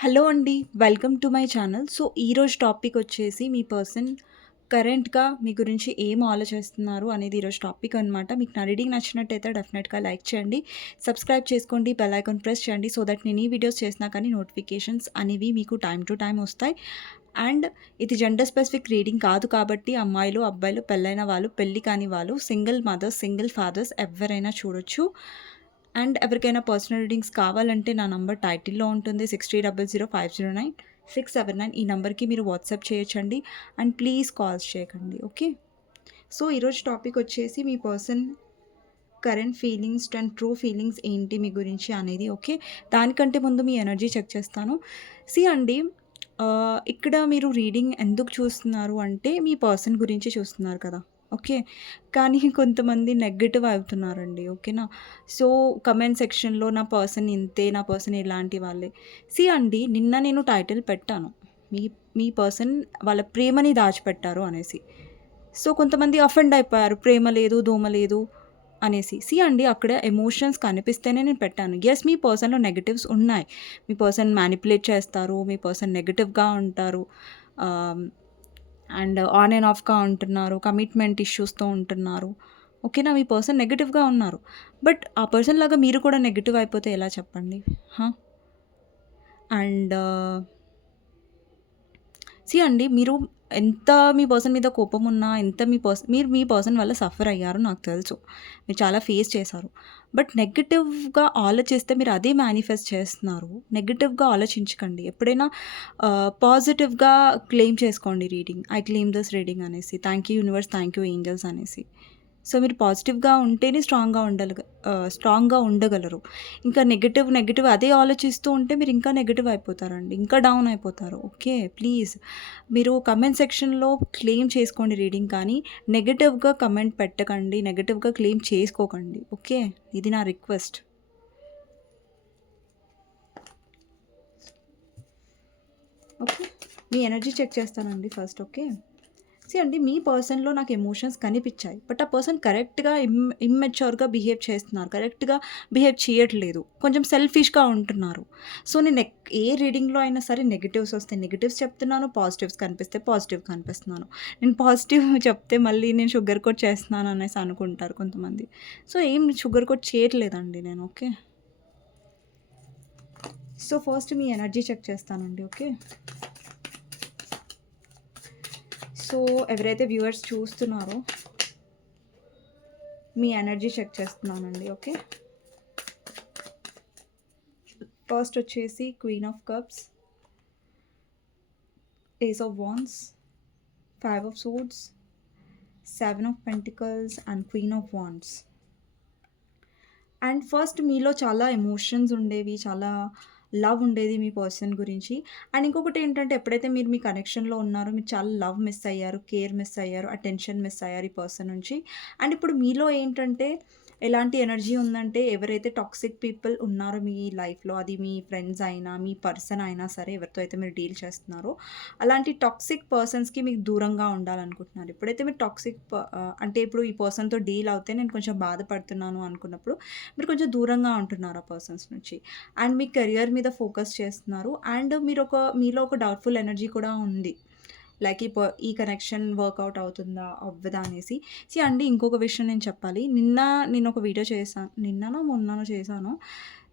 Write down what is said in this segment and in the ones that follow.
Hello అండి. Welcome to my channel. So, ఈరోజు topic వచ్చేసి మీ పర్సన్ కరెంట్‌గా మీ గురించి ఏం ఆలోచిస్తున్నారు అనేది ఈరోజు టాపిక్ అనమాట. మీకు నా రీడింగ్ నచ్చినట్టయితే డెఫినెట్‌గా లైక్ చేయండి. సబ్స్క్రైబ్ చేసుకోండి. బెల్ ఐకాన్ ప్రెస్ చేయండి. సో దట్ నేను ఈ వీడియోస్ చేసినా కానీ నోటిఫికేషన్స్ అనేవి మీకు టైమ్ టు టైమ్ వస్తాయి. అండ్ ఇది జెండర్ స్పెసిఫిక్ రీడింగ్ కాదు కాబట్టి అమ్మాయిలు, అబ్బాయిలు, పెళ్ళైన వాళ్ళు, పెళ్లి కాని వాళ్ళు, సింగిల్ మదర్స్, సింగిల్ ఫాదర్స్ ఎవరైనా చూడొచ్చు. అండ్ ఎవరికైనా పర్సనల్ రీడింగ్స్ కావాలంటే నా నంబర్ టైటిల్‌లో ఉంటుంది. 6300509679 ఈ నంబర్‌కి మీరు వాట్సాప్ చేయొచ్చండి. అండ్ ప్లీజ్ కాల్స్ చేయకండి. ఓకే. సో, ఈరోజు టాపిక్ వచ్చేసి మీ person current feelings and true feelings ఏంటి మీ గురించి అనేది. ఓకే. దానికంటే ముందు మీ ఎనర్జీ చెక్ చేస్తాను. సీ అండి, ఇక్కడ మీరు రీడింగ్ ఎందుకు చూస్తున్నారు అంటే మీ పర్సన్ గురించి చూస్తున్నారు కదా! ఓకే. కానీ కొంతమంది నెగెటివ్ అవుతున్నారండి. ఓకేనా. సో, కమెంట్ సెక్షన్‌లో నా పర్సన్ ఇంతే, నా పర్సన్ ఇలాంటి వాళ్ళే. సీ అండి, నిన్న నేను టైటిల్ పెట్టాను. మీ మీ పర్సన్ వాళ్ళ ప్రేమని దాచిపెట్టారు అనేసి. సో, కొంతమంది అఫెండ్ అయిపోయారు. ప్రేమ లేదు, దోమ లేదు అనేసి. సీ అండి, అక్కడ ఎమోషన్స్ కనిపిస్తేనే నేను పెట్టాను. యెస్, మీ పర్సన్‌లో నెగెటివ్స్ ఉన్నాయి. మీ పర్సన్ మ్యానిపులేట్ చేస్తారు. మీ పర్సన్ నెగెటివ్‌గా ఉంటారు. ఆహ్, అండ్ ఆన్ అండ్ ఆఫ్‌గా ఉంటున్నారు. కమిట్మెంట్ ఇష్యూస్‌తో ఉంటున్నారు. ఓకేనా. మీ పర్సన్ నెగెటివ్‌గా ఉన్నారు. బట్ ఆ పర్సన్ లాగా మీరు కూడా నెగెటివ్ అయిపోతే ఎలా చెప్పండి? హా! అండ్ సీ అండి, మీరు ఎంత మీ పర్సన్ మీద కోపం ఉన్నా, ఎంత మీరు మీ పర్సన్ వల్ల సఫర్ అయ్యారో నాకు తెలుసు. మీరు చాలా ఫేస్ చేశారు. బట్ నెగెటివ్‌గా ఆలోచిస్తే మీరు అదే మేనిఫెస్ట్ చేస్తున్నారు. నెగెటివ్‌గా ఆలోచించకండి. ఎప్పుడైనా పాజిటివ్‌గా క్లెయిమ్ చేసుకోండి reading. I claim this reading అనేసి. Thank you universe, thank you angels అనేసి. సో, మీరు పాజిటివ్‌గా ఉంటేనే స్ట్రాంగ్‌గా ఉండగలరు. ఇంకా నెగెటివ్ అదే ఆలోచిస్తూ ఉంటే మీరు ఇంకా నెగెటివ్ అయిపోతారండి. ఇంకా డౌన్ అయిపోతారు. ఓకే. ప్లీజ్ మీరు కమెంట్ సెక్షన్‌లో క్లెయిమ్ చేసుకోండి రీడింగ్, కానీ నెగెటివ్‌గా కమెంట్ పెట్టకండి. నెగెటివ్‌గా క్లెయిమ్ చేసుకోకండి. ఓకే. ఇది నా రిక్వెస్ట్. ఓకే. మీ ఎనర్జీ చెక్ చేస్తానండి ఫస్ట్. ఓకే. సీ అండి, మీ పర్సన్‌లో నాకు ఎమోషన్స్ కనిపిచ్చాయి. బట్ ఆ పర్సన్ కరెక్ట్‌గా ఇమ్మెచ్యూర్‌గా బిహేవ్ చేస్తున్నారు. కరెక్ట్‌గా బిహేవ్ చేయట్లేదు. కొంచెం సెల్ఫిష్‌గా ఉంటున్నారు. సో, నేను ఏ రీడింగ్‌లో అయినా సరే నెగెటివ్స్ వస్తే నెగెటివ్స్ చెప్తున్నాను. పాజిటివ్స్ కనిపిస్తే పాజిటివ్ కనిపిస్తున్నాను. నేను పాజిటివ్ చెప్తే మళ్ళీ నేను షుగర్ కోట్ చేస్తున్నాను అనేసి అనుకుంటారు కొంతమంది. సో, ఏం షుగర్ కోట్ చేయట్లేదండి నేను. ఓకే. సో, ఫస్ట్ మీ ఎనర్జీ చెక్ చేస్తానండి. ఓకే. సో, ఎవరైతే వ్యూవర్స్ చూస్తున్నారో మీ ఎనర్జీ చెక్ చేస్తున్నానండి. ఓకే. ఫస్ట్ వచ్చేసి queen of cups, ace of wands, 5 of swords, 7 of pentacles and queen of wands. And first మీలో చాలా ఎమోషన్స్ ఉండేవి. చాలా లవ్ ఉండేది మీ పర్సన్ గురించి. అండ్ ఇంకొకటేంటంటే, ఎప్పుడైతే మీరు మీ కనెక్షన్‌లో ఉన్నారో మీరు చాలా లవ్ మిస్ అయ్యారు, కేర్ మిస్ అయ్యారు, అటెన్షన్ మిస్ అయ్యారు ఈ పర్సన్ నుంచి. అండ్ ఇప్పుడు మీలో ఏంటంటే, ఎలాంటి ఎనర్జీ ఉందంటే, ఎవరైతే టాక్సిక్ పీపుల్ ఉన్నారో మీ లైఫ్‌లో, అది మీ ఫ్రెండ్స్ అయినా, మీ పర్సన్ అయినా సరే, ఎవరితో అయితే మీరు డీల్ చేస్తున్నారో, అలాంటి టాక్సిక్ పర్సన్స్‌కి మీకు దూరంగా ఉండాలనుకుంటున్నారు. ఎప్పుడైతే మీరు అంటే ఇప్పుడు ఈ పర్సన్‌తో డీల్ అవుతే నేను కొంచెం బాధపడుతున్నాను అనుకున్నప్పుడు మీరు కొంచెం దూరంగా ఉంటున్నారు ఆ పర్సన్స్ నుంచి. అండ్ మీ కెరియర్ మీద ఫోకస్ చేస్తున్నారు. అండ్ మీలో ఒక డౌట్‌ఫుల్ ఎనర్జీ కూడా ఉంది. లైక్ ఈ కనెక్షన్ వర్కౌట్ అవుతుందా? అవ్వదా? అనేసి. అండి, ఇంకొక విషయం నేను చెప్పాలి. నేను ఒక వీడియో నిన్ననో, మొన్ననో చేశాను.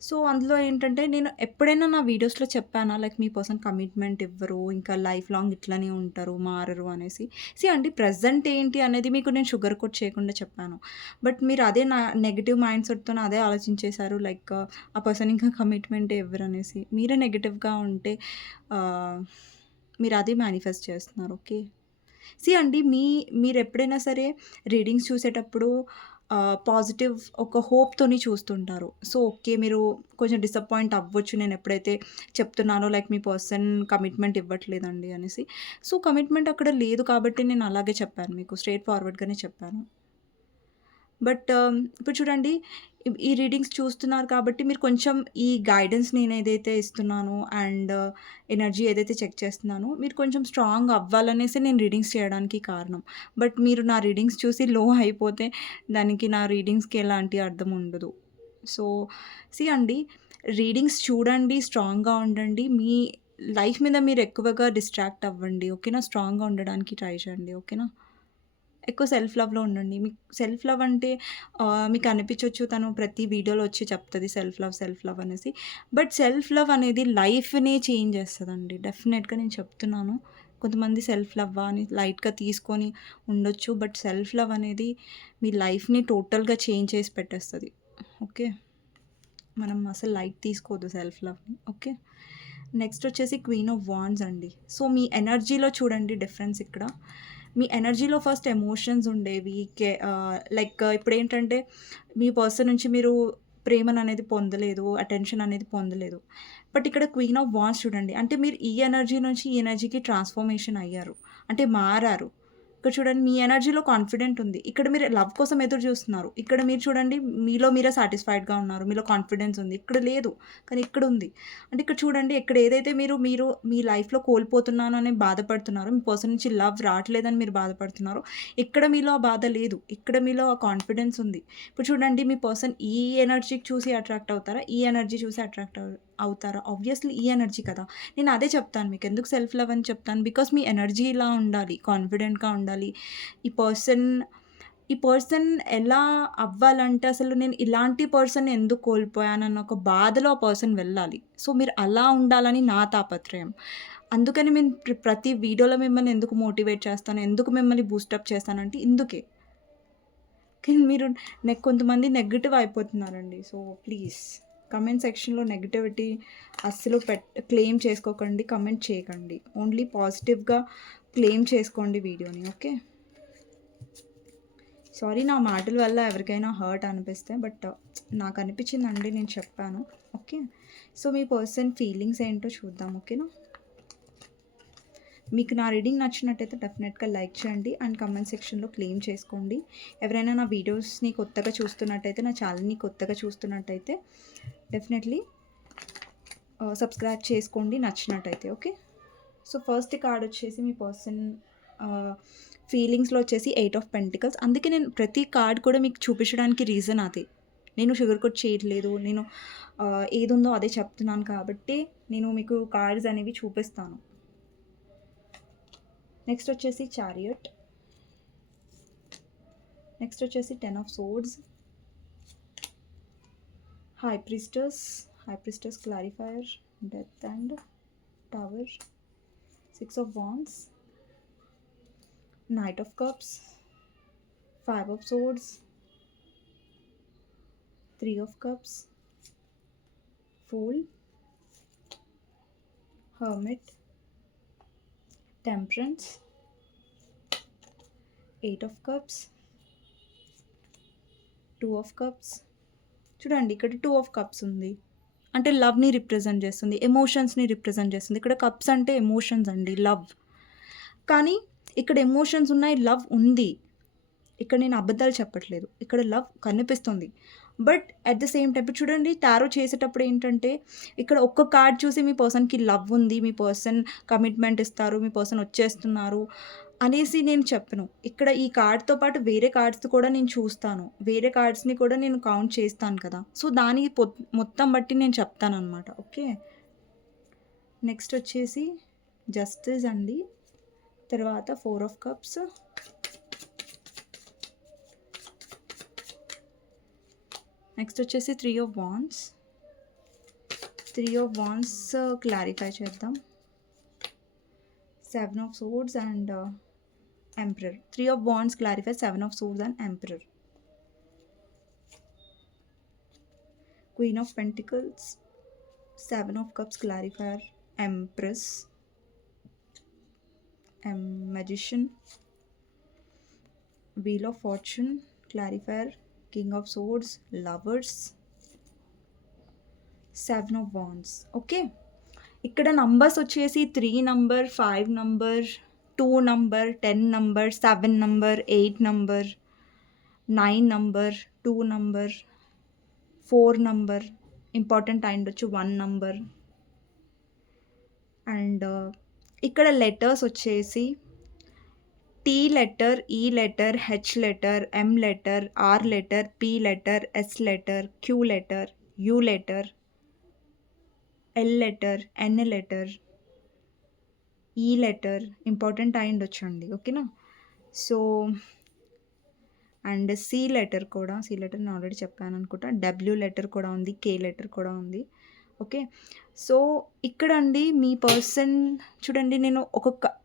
సో, అందులో ఏంటంటే, నేను ఎప్పుడైనా నా వీడియోస్‌లో చెప్పానా లైక్ మీ పర్సన్ కమిట్మెంట్ ఇవ్వరు, ఇంకా లైఫ్ లాంగ్ ఇట్లనే ఉంటారు, మారరు అనేసి. అండి, ప్రెజెంట్ ఏంటి అనేది మీకు నేను షుగర్ కోట్ చేయకుండా చెప్పాను. బట్ మీరు అదే నెగెటివ్ మైండ్ సెట్‌తోని అదే ఆలోచించేసారు. లైక్ ఆ పర్సన్ ఇంకా కమిట్మెంటే ఇవ్వరనేసి. మీరే నెగెటివ్‌గా ఉంటే ఆహ్, మీరు అదే మేనిఫెస్ట్ చేస్తున్నారు. ఓకే. అండి, మీరెప్పుడైనా సరే రీడింగ్స్ చూసేటప్పుడు పాజిటివ్ ఒక హోప్‌తోని చూస్తుంటారు. So, okay. మీరు కొంచెం డిసప్పాయింట్ అవ్వచ్చు నేనెప్పుడైతే చెప్తున్నానో లైక్ మీ పర్సన్ కమిట్మెంట్ ఇవ్వట్లేదండి అనేసి. సో, కమిట్మెంట్ అక్కడ లేదు కాబట్టి నేను అలాగే చెప్పాను మీకు. స్ట్రెయిట్ ఫార్వర్డ్‌గానే చెప్పాను. బట్ ఇప్పుడు చూడండి, ఈ రీడింగ్స్ చూస్తున్నారు కాబట్టి మీరు కొంచెం ఈ గైడెన్స్ నేనేదైతే ఇస్తున్నానో అండ్ ఎనర్జీ ఏదైతే చెక్ చేస్తున్నానో, మీరు కొంచెం స్ట్రాంగ్ అవ్వాలనేసి నేను రీడింగ్స్ చేయడానికి కారణం. బట్ మీరు నా రీడింగ్స్ చూసి లో అయిపోతే దానికి నా రీడింగ్స్‌కి ఎలాంటి అర్థం ఉండదు. సో, అండి, రీడింగ్స్ చూడండి, స్ట్రాంగ్‌గా ఉండండి. మీ లైఫ్ మీద మీరు ఎక్కువగా డిస్ట్రాక్ట్ అవ్వండి. ఓకేనా? స్ట్రాంగ్‌గా ఉండడానికి ట్రై చేయండి. ఓకేనా? ఎక్కువ సెల్ఫ్ లవ్‌లో ఉండండి. మీకు సెల్ఫ్ లవ్ అంటే మీకు అనిపించొచ్చు తను ప్రతి వీడియోలో వచ్చి చెప్తది సెల్ఫ్ లవ్ అనేసి. బట్ సెల్ఫ్ లవ్ అనేది లైఫ్‌ని చేంజ్ చేస్తదండి. డెఫినెట్‌గా నేను చెప్తున్నాను. కొంతమంది సెల్ఫ్ లవ్వా అని లైట్‌గా తీసుకొని ఉండొచ్చు. బట్ సెల్ఫ్ లవ్ అనేది మీ లైఫ్‌ని టోటల్‌గా చేంజ్ చేసి పెట్టేస్తది. ఓకే. మనం అసలు లైట్ తీసుకోవద్దు సెల్ఫ్ లవ్‌ని. ఓకే. నెక్స్ట్ వచ్చేసి క్వీన్ ఆఫ్ వాండ్స్ అండి. సో, మీ ఎనర్జీలో చూడండి డిఫరెన్స్ ఇక్కడ. మీ ఎనర్జీలో ఫస్ట్ ఎమోషన్స్ ఉండేవి. లైక్ ఇప్పుడేంటంటే మీ పర్సన్ నుంచి మీరు ప్రేమననేది పొందలేదు. అటెన్షన్ అనేది పొందలేదు. బట్ ఇక్కడ క్వీన్ ఆఫ్ వాండ్స్ చూడండి. అంటే మీరు ఈ ఎనర్జీ నుంచి ఈ ఎనర్జీకి ట్రాన్స్‌ఫర్మేషన్ అయ్యారు. అంటే మారారు. ఇక్కడ చూడండి మీ ఎనర్జీలో కాన్ఫిడెంట్ ఉంది. ఇక్కడ మీరు లవ్ కోసం ఎదురు చూస్తున్నారు. ఇక్కడ మీరు చూడండి మీలో మీరే సాటిస్ఫైడ్‌గా ఉన్నారు. మీలో కాన్ఫిడెన్స్ ఉంది. ఇక్కడ లేదు. కానీ ఇక్కడ ఉంది. అంటే ఇక్కడ చూడండి ఇక్కడ ఏదైతే మీరు మీ లైఫ్‌లో కోల్పోతున్నాను అని బాధపడుతున్నారో, మీ పర్సన్ నుంచి లవ్ రావట్లేదని మీరు బాధపడుతున్నారో, ఇక్కడ మీలో ఆ బాధ లేదు. ఇక్కడ మీలో ఆ కాన్ఫిడెన్స్ ఉంది. ఇప్పుడు చూడండి మీ పర్సన్ ఈ ఎనర్జీకి చూసి అట్రాక్ట్ అవుతారా? ఈ ఎనర్జీ చూసి అట్రాక్ట్ అవుతారా? ఆబ్వియస్‌లీ ఈ ఎనర్జీ కదా! నేను అదే చెప్తాను మీకు. ఎందుకు సెల్ఫ్ లవ్ అని చెప్తాను. బికాస్ మీ ఎనర్జీ ఇలా ఉండాలి. కాన్ఫిడెంట్‌గా ఉండాలి. ఈ పర్సన్ ఈ పర్సన్ ఎలా అవ్వాలంటే అసలు నేను ఇలాంటి పర్సన్‌ని ఎందుకు కోల్పోయానన్న ఒక బాధలో ఆ పర్సన్ వెళ్ళాలి. సో, మీరు అలా ఉండాలని నా తాపత్రయం. అందుకని నేను ప్రతి వీడియోలో మిమ్మల్ని ఎందుకు మోటివేట్ చేస్తాను, ఎందుకు మిమ్మల్ని బూస్టప్ చేస్తానంటే ఇందుకే. కానీ మీరు కొంతమంది నెగెటివ్ అయిపోతున్నారండి. సో, ప్లీజ్ కమెంట్ సెక్షన్‌లో నెగటివిటీ అస్సలు క్లెయిమ్ చేసుకోకండి. కమెంట్ చేయకండి. ఓన్లీ పాజిటివ్‌గా క్లెయిమ్ చేసుకోండి వీడియోని. ఓకే. సారీ నా మాటల వల్ల ఎవరికైనా హర్ట్ అనిపిస్తే. బట్ నాకు అనిపించిందండి నేను చెప్పాను. ఓకే. సో, మీ పర్సన్ ఫీలింగ్స్ ఏంటో చూద్దాం. ఓకేనా? మీకు నా రీడింగ్ నచ్చినట్టయితే డెఫినెట్గా లైక్ చేయండి అండ్ కమెంట్ సెక్షన్లో క్లెయిమ్ చేసుకోండి. ఎవరైనా నా వీడియోస్ని కొత్తగా చూస్తున్నట్టయితే, నా ఛానల్ని కొత్తగా చూస్తున్నట్టయితే డెఫినెట్లీ సబ్స్క్రైబ్ చేసుకోండి నచ్చినట్టయితే. ఓకే. సో, ఫస్ట్ కార్డ్ వచ్చేసి మీ పర్సన్ ఫీలింగ్స్లో వచ్చేసి 8 ఆఫ్ పెంటికల్స్. అందుకే నేను ప్రతి కార్డ్ కూడా మీకు చూపించడానికి రీజన్ అదే. నేను షుగర్ కోట్ చేయట్లేదు. నేను ఏదుందో అదే చెప్తున్నాను కాబట్టి నేను మీకు కార్డ్స్ అనేవి చూపిస్తాను. నెక్స్ట్ వచ్చేసి చారియట్. నెక్స్ట్ వచ్చేసి 10 of swords, high priestess clarifier, death and tower, 6 of wands, knight of cups, 5 of swords, 3 of cups, fool, hermit, temperance, 8 of cups, 2 of cups. చూడండి ఇక్కడ 2 ఆఫ్ కప్స్ ఉంది. అంటే లవ్‌ని రిప్రజెంట్ చేస్తుంది. ఎమోషన్స్‌ని రిప్రజెంట్ చేస్తుంది. ఇక్కడ కప్స్ అంటే ఎమోషన్స్ అండి, లవ్. కానీ ఇక్కడ ఎమోషన్స్ ఉన్నాయి, లవ్ ఉంది. ఇక్కడ నేను అబద్ధాలు చెప్పట్లేదు. ఇక్కడ లవ్ కనిపిస్తుంది. But at the same time ఇప్పుడు చూడండి టారో చేసేటప్పుడు ఏంటంటే ఇక్కడ ఒక్క కార్డ్ చూసి మీ పర్సన్‌కి లవ్ ఉంది, మీ పర్సన్ కమిట్మెంట్ ఇస్తారు, మీ పర్సన్ వచ్చేస్తున్నారు అనేసి నేను చెప్పను. ఇక్కడ ఈ కార్డ్‌తో పాటు వేరే కార్డ్స్ కూడా నేను చూస్తాను. వేరే కార్డ్స్‌ని కూడా నేను కౌంట్ చేస్తాను కదా! సో, దాని మొత్తం బట్టి నేను చెప్తాననమాట. ఓకే. నెక్స్ట్ వచ్చేసి జస్టిస్ అండి. తర్వాత 4 ఆఫ్ కప్స్, నెక్స్ట్ వచ్చేసి 3 of wands. 3 of wands clarify చేద్దాం. 7 of swords and emperor. 3 of wands clarify, 7 of swords and emperor. Queen of pentacles, 7 of cups clarifier, empress, magician, wheel of fortune clarifier, king of swords, lovers, 7 of wands. Okay. ఇక్కడ numbers వచ్చేసి 3 number, 5 number, 2 number, 10 number, 7 number, 8 number, 9 number, 2 number, 4 number, important అయ్యుండొచ్చు 1 number. And ఇక్కడ letters వచ్చేసి T letter, E letter, H letter, M letter, R letter, P letter, S letter, Q letter, U letter, L letter, N letter, E letter important అయ్యుండొచ్చండి. ఓకేనా? So, and C letter కూడా, C letter నేను already చెప్పాననుకుంటా. W letter కూడా ఉంది. K letter కూడా ఉంది. Okay. So, ఇక్కడండి మీ person చూడండి, నేను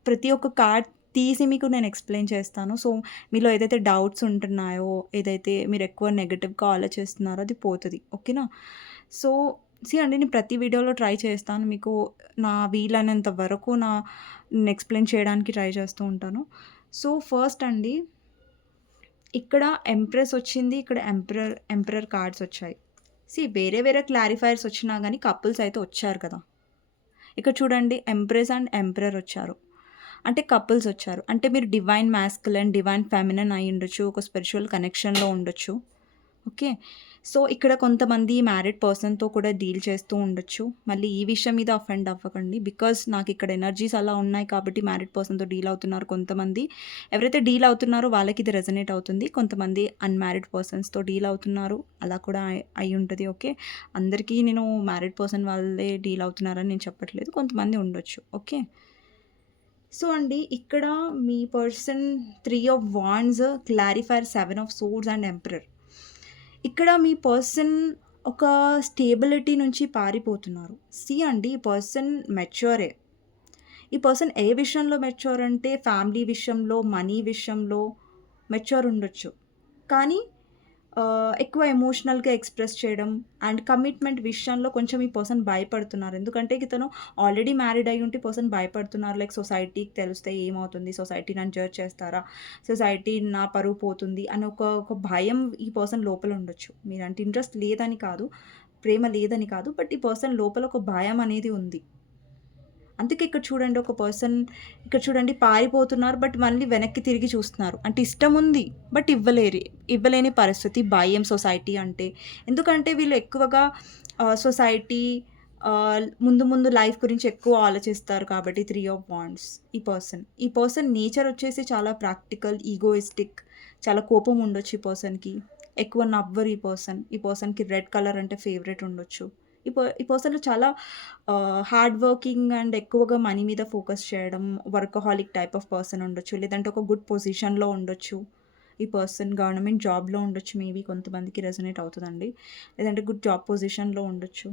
ప్రతి ఒక్క కార్డ్ తీసి మీకు నేను ఎక్స్‌ప్లెయిన్ చేస్తాను. సో, మీలో ఏదైతే డౌట్స్ ఉంటున్నాయో, ఏదైతే మీరెక్కువ నెగెటివ్‌గా ఆలోచిస్తున్నారో అది పోతది. ఓకేనా? సో, అండి, నేను ప్రతి వీడియోలో ట్రై చేస్తాను. మీకు నా వీలైనంత వరకు నేను ఎక్స్‌ప్లెయిన్ చేయడానికి ట్రై చేస్తూ ఉంటాను. సో, ఫస్ట్ అండి, ఇక్కడ ఎంప్రెస్ వచ్చింది. ఇక్కడ ఎంపరర్ కార్డ్స్ వచ్చాయి. వేరే వేరే క్లారిఫైయర్స్ వచ్చినా గానీ కపుల్స్ అయితే వచ్చారు కదా! ఇక్కడ చూడండి, ఎంప్రెస్ అండ్ ఎంపరర్ వచ్చారు. అంటే కపుల్స్ వచ్చారు. అంటే మీరు డివైన్ మాస్కులైన్, డివైన్ ఫెమినిన్ అయ్యుండొచ్చు. ఒక స్పిరిచ్యువల్ కనెక్షన్‌లో ఉండొచ్చు. ఓకే. సో, ఇక్కడ కొంతమంది మ్యారీడ్ పర్సన్‌తో కూడా డీల్ చేస్తూ ఉండొచ్చు. మళ్ళీ ఈ విషయం మీద అఫెండ్ అవ్వకండి. బికాజ్ నాకిక్కడ ఎనర్జీస్ అలా ఉన్నాయి కాబట్టి మ్యారీడ్ పర్సన్‌తో డీల్ అవుతున్నారు కొంతమంది. ఎవరైతే డీల్ అవుతున్నారో వాళ్ళకి ఇది రెజొనేట్ అవుతుంది. కొంతమంది అన్‌మ్యారీడ్ పర్సన్స్‌తో డీల్ అవుతున్నారు. అలా కూడా అయ్యుంటది. ఓకే. అందరికీ నేను మ్యారీడ్ పర్సన్ వాళ్ళే డీల్ అవుతున్నారని నేను చెప్పట్లేదు. కొంతమంది ఉండొచ్చు. ఓకే. సో, అండి, ఇక్కడ మీ person 3 of wands, clarifier 7 of swords and emperor. ఇక్కడ మీ పర్సన్ ఒక స్టేబిలిటీ నుంచి పారిపోతున్నారు. అండి, ఈ పర్సన్ మెచ్యూరే. ఈ పర్సన్ ఏ విషయంలో మెచ్యూర్ అంటే ఫ్యామిలీ విషయంలో, మనీ విషయంలో మెచ్యూర్ ఉండొచ్చు. కానీ ఎక్కువ ఎమోషనల్‌గా ఎక్స్‌ప్రెస్ చేయడం అండ్ కమిట్మెంట్ విషయంలో కొంచెం ఈ పర్సన్ భయపడుతున్నారు. ఎందుకంటే ఇతను ఆల్రెడీ మ్యారీడ్ అయ్యుంటే ఈ పర్సన్ భయపడుతున్నారు. లైక్ సొసైటీకి తెలిస్తే ఏమవుతుంది? సొసైటీ నన్ను జడ్జ్ చేస్తారా? సొసైటీ నా పరువు పోతుంది అని ఒక భయం ఈ పర్సన్ లోపల ఉండొచ్చు. మీరంటే ఇంట్రెస్ట్ లేదని కాదు, ప్రేమ లేదని కాదు. బట్ ఈ పర్సన్ లోపల ఒక భయం అనేది ఉంది. అందుకే ఇక్కడ చూడండి, ఒక పర్సన్ ఇక్కడ చూడండి పారిపోతున్నారు. బట్ మళ్ళీ వెనక్కి తిరిగి చూస్తున్నారు. అంటే ఇష్టం ఉంది బట్ ఇవ్వలేని పరిస్థితి, భయం సొసైటీ అంటే. ఎందుకంటే వీళ్ళు ఎక్కువగా సొసైటీ ముందు లైఫ్ గురించి ఎక్కువ ఆలోచిస్తారు కాబట్టి 3 ఆఫ్ వాండ్స్ ఈ పర్సన్ నేచర్ వచ్చేసి చాలా ప్రాక్టికల్, ఈగోయిస్టిక్, చాలా కోపం ఉండొచ్చు ఈ పర్సన్‌కి. ఎక్కువ నవ్వరు ఈ పర్సన్‌కి రెడ్ కలర్ అంటే ఫేవరెట్ ఉండొచ్చు. ఈ పర్సన్‌లో చాలా హార్డ్ వర్కింగ్ అండ్ ఎక్కువగా మనీ మీద ఫోకస్ చేయడం, వర్కహాలిక్ టైప్ ఆఫ్ పర్సన్ ఉండొచ్చు. లేదంటే ఒక గుడ్ పొజిషన్‌లో ఉండొచ్చు. ఈ పర్సన్ గవర్నమెంట్ జాబ్‌లో ఉండొచ్చు. మేబీ కొంతమందికి రెజొనేట్ అవుతదండి. లేదంటే గుడ్ జాబ్ పొజిషన్‌లో ఉండొచ్చు.